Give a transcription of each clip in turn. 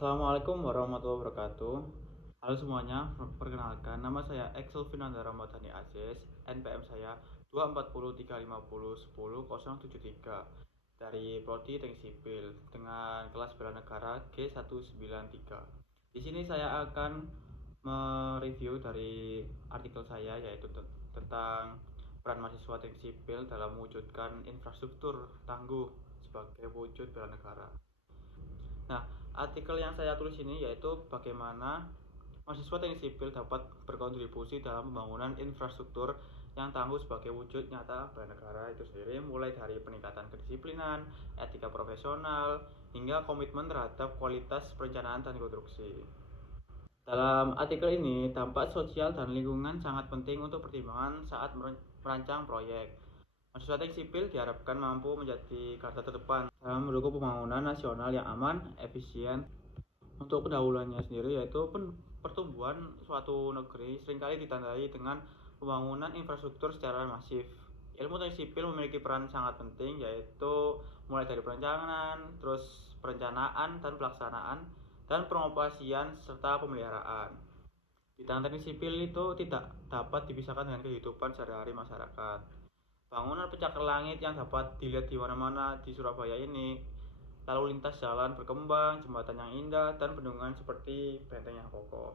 Assalamualaikum warahmatullahi wabarakatuh. Halo semuanya, perkenalkan nama saya Exel Finanda Ramadhani Aziz, NPM saya 24035010073 dari Prodi Teknik Sipil dengan kelas bela negara G193. Di sini saya akan mereview dari artikel saya yaitu tentang peran mahasiswa Teknik Sipil dalam mewujudkan infrastruktur tangguh sebagai wujud bela negara. Nah, artikel yang saya tulis ini yaitu bagaimana mahasiswa teknik sipil dapat berkontribusi dalam pembangunan infrastruktur yang tangguh sebagai wujud nyata bela negara itu sendiri, mulai dari peningkatan kedisiplinan, etika profesional, hingga komitmen terhadap kualitas perencanaan dan konstruksi. Dalam artikel ini, dampak sosial dan lingkungan sangat penting untuk pertimbangan saat merancang proyek. Mahasiswa teknik sipil diharapkan mampu menjadi garda terdepan dalam mendukung pembangunan nasional yang aman, efisien. Untuk pendahuluannya sendiri yaitu pertumbuhan suatu negeri seringkali ditandai dengan pembangunan infrastruktur secara masif. Ilmu teknik sipil memiliki peran sangat penting yaitu mulai dari perencanaan, terus perencanaan dan pelaksanaan, dan pengoperasian serta pemeliharaan. Bidang teknik sipil itu tidak dapat dipisahkan dengan kehidupan sehari-hari masyarakat. Bangunan pencakar langit yang dapat dilihat di mana-mana di Surabaya ini, lalu lintas jalan berkembang, jembatan yang indah, dan bendungan seperti benteng yang kokoh.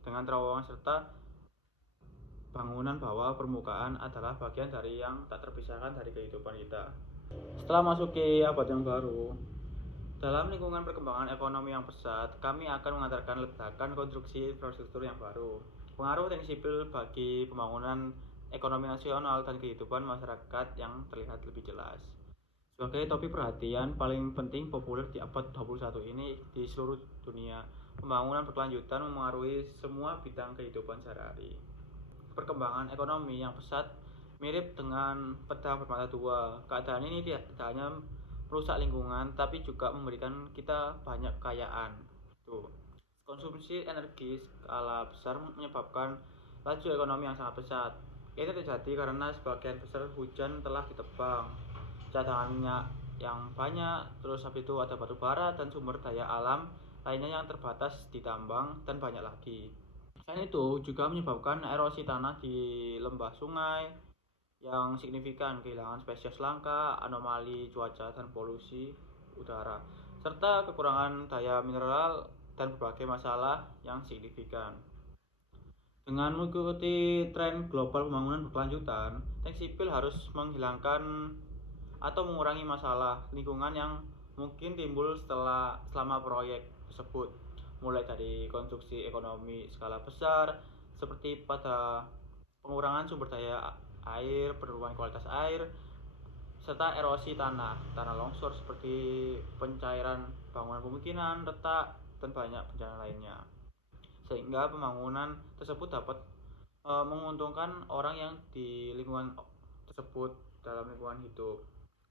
Dengan terowongan serta bangunan bawah permukaan adalah bagian dari yang tak terpisahkan dari kehidupan kita. Setelah masuki abad yang baru, dalam lingkungan perkembangan ekonomi yang pesat, kami akan mengantarkan ledakan konstruksi infrastruktur yang baru. Pengaruh teknik sipil bagi pembangunan ekonomi nasional dan kehidupan masyarakat yang terlihat lebih jelas. Sebagai topik perhatian paling penting populer di abad 21 ini di seluruh dunia, pembangunan berkelanjutan memengaruhi semua bidang kehidupan sehari-hari. Perkembangan ekonomi yang pesat mirip dengan pedang bermata dua. Keadaan ini tidak hanya merusak lingkungan, tapi juga memberikan kita banyak kekayaan. Tuh. Konsumsi energi skala besar menyebabkan laju ekonomi yang sangat pesat. Ini terjadi karena sebagian besar hujan telah ditebang, cadangan minyak yang banyak, terus habis itu ada batu bara dan sumber daya alam lainnya yang terbatas ditambang dan banyak lagi. Selain itu juga menyebabkan erosi tanah di lembah sungai yang signifikan, kehilangan spesies langka, anomali cuaca dan polusi udara, serta kekurangan daya mineral dan berbagai masalah yang signifikan. Dengan mengikuti tren global pembangunan berkelanjutan, teknik sipil harus menghilangkan atau mengurangi masalah lingkungan yang mungkin timbul selama proyek tersebut, mulai dari konstruksi ekonomi skala besar seperti pada pengurangan sumber daya air, penurunan kualitas air, serta erosi tanah longsor seperti pencairan bangunan pemukiman, retak, dan banyak bencana lainnya. Sehingga pembangunan tersebut dapat menguntungkan orang yang di lingkungan tersebut dalam lingkungan hidup.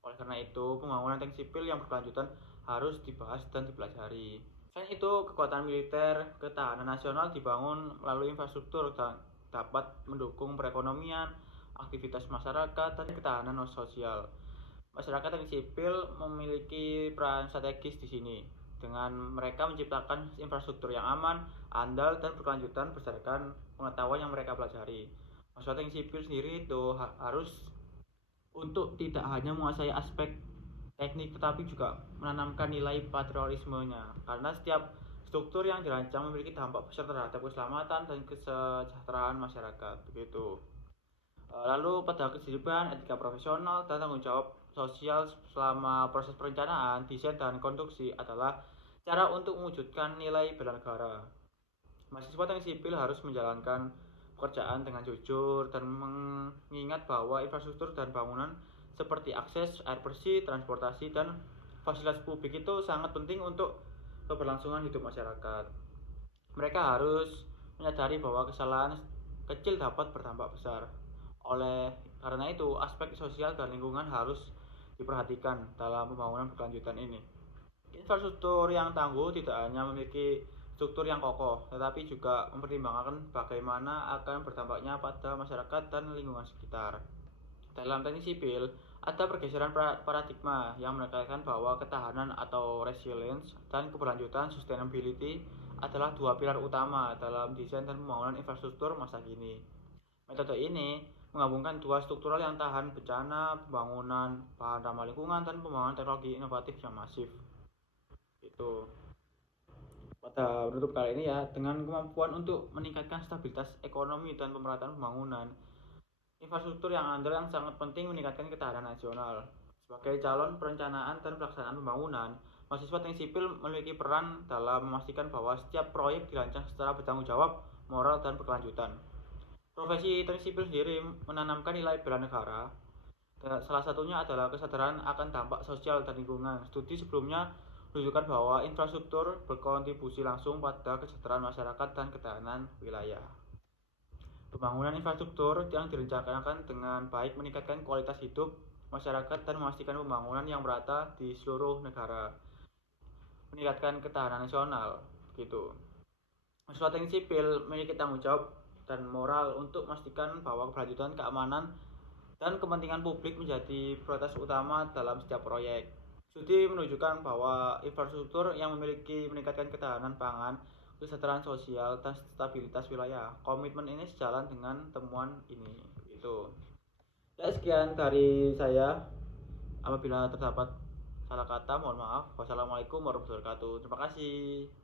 Oleh karena itu, pembangunan teknik sipil yang berkelanjutan harus dibahas dan dipelajari. Selain itu, kekuatan militer, ketahanan nasional dibangun melalui infrastruktur dan dapat mendukung perekonomian, aktivitas masyarakat, dan ketahanan sosial. Masyarakat teknik sipil memiliki peran strategis di sini, dengan mereka menciptakan infrastruktur yang aman, andal, dan berkelanjutan berdasarkan pengetahuan yang mereka pelajari. Masyarakat teknik sipil sendiri itu harus untuk tidak hanya menguasai aspek teknik tetapi juga menanamkan nilai patriotismenya, karena setiap struktur yang dirancang memiliki dampak besar terhadap keselamatan dan kesejahteraan masyarakat begitu. Lalu pada kedisiplinan, etika profesional, dan tanggung jawab sosial selama proses perencanaan, desain, dan konstruksi adalah cara untuk mewujudkan nilai bela negara. Mahasiswa teknik sipil harus menjalankan pekerjaan dengan jujur dan mengingat bahwa infrastruktur dan bangunan seperti akses, air bersih, transportasi, dan fasilitas publik itu sangat penting untuk keberlangsungan hidup masyarakat. Mereka harus menyadari bahwa kesalahan kecil dapat berdampak besar. Oleh karena itu, aspek sosial dan lingkungan harus diperhatikan dalam pembangunan berkelanjutan ini. Infrastruktur yang tangguh tidak hanya memiliki struktur yang kokoh, tetapi juga mempertimbangkan bagaimana akan berdampaknya pada masyarakat dan lingkungan sekitar. Dalam teknik sipil, Ada pergeseran paradigma yang menekankan bahwa ketahanan atau resilience dan keberlanjutan sustainability adalah dua pilar utama dalam desain dan pembangunan infrastruktur masa kini. Metode ini menggabungkan dua struktural yang tahan bencana, pembangunan bahan ramah lingkungan, dan pembangunan teknologi inovatif yang masif. Itu pada penutup kali ini ya, dengan kemampuan untuk meningkatkan stabilitas ekonomi dan pemerataan pembangunan, infrastruktur yang andal yang sangat penting meningkatkan ketahanan nasional. Sebagai calon perencanaan dan pelaksanaan pembangunan, mahasiswa teknik sipil memiliki peran dalam memastikan bahwa setiap proyek dirancang secara bertanggung jawab, moral, dan berkelanjutan. Profesi teknik sipil sendiri menanamkan nilai bela negara. Salah satunya adalah kesadaran akan dampak sosial dan lingkungan. Studi sebelumnya menunjukkan bahwa infrastruktur berkontribusi langsung pada kesejahteraan masyarakat dan ketahanan wilayah. Pembangunan infrastruktur yang direncanakan dengan baik meningkatkan kualitas hidup masyarakat dan memastikan pembangunan yang merata di seluruh negara. Meningkatkan ketahanan nasional, gitu. Mahasiswa teknik sipil memiliki tanggung jawab dan moral untuk memastikan bahwa keberlanjutan keamanan dan kepentingan publik menjadi prioritas utama dalam setiap proyek. Studi menunjukkan bahwa infrastruktur yang memiliki meningkatkan ketahanan pangan, kesejahteraan sosial, dan stabilitas wilayah. Komitmen ini sejalan dengan temuan ini. Itu. Ya, sekian dari saya. Apabila terdapat salah kata, mohon maaf. Wassalamualaikum warahmatullahi wabarakatuh. Terima kasih.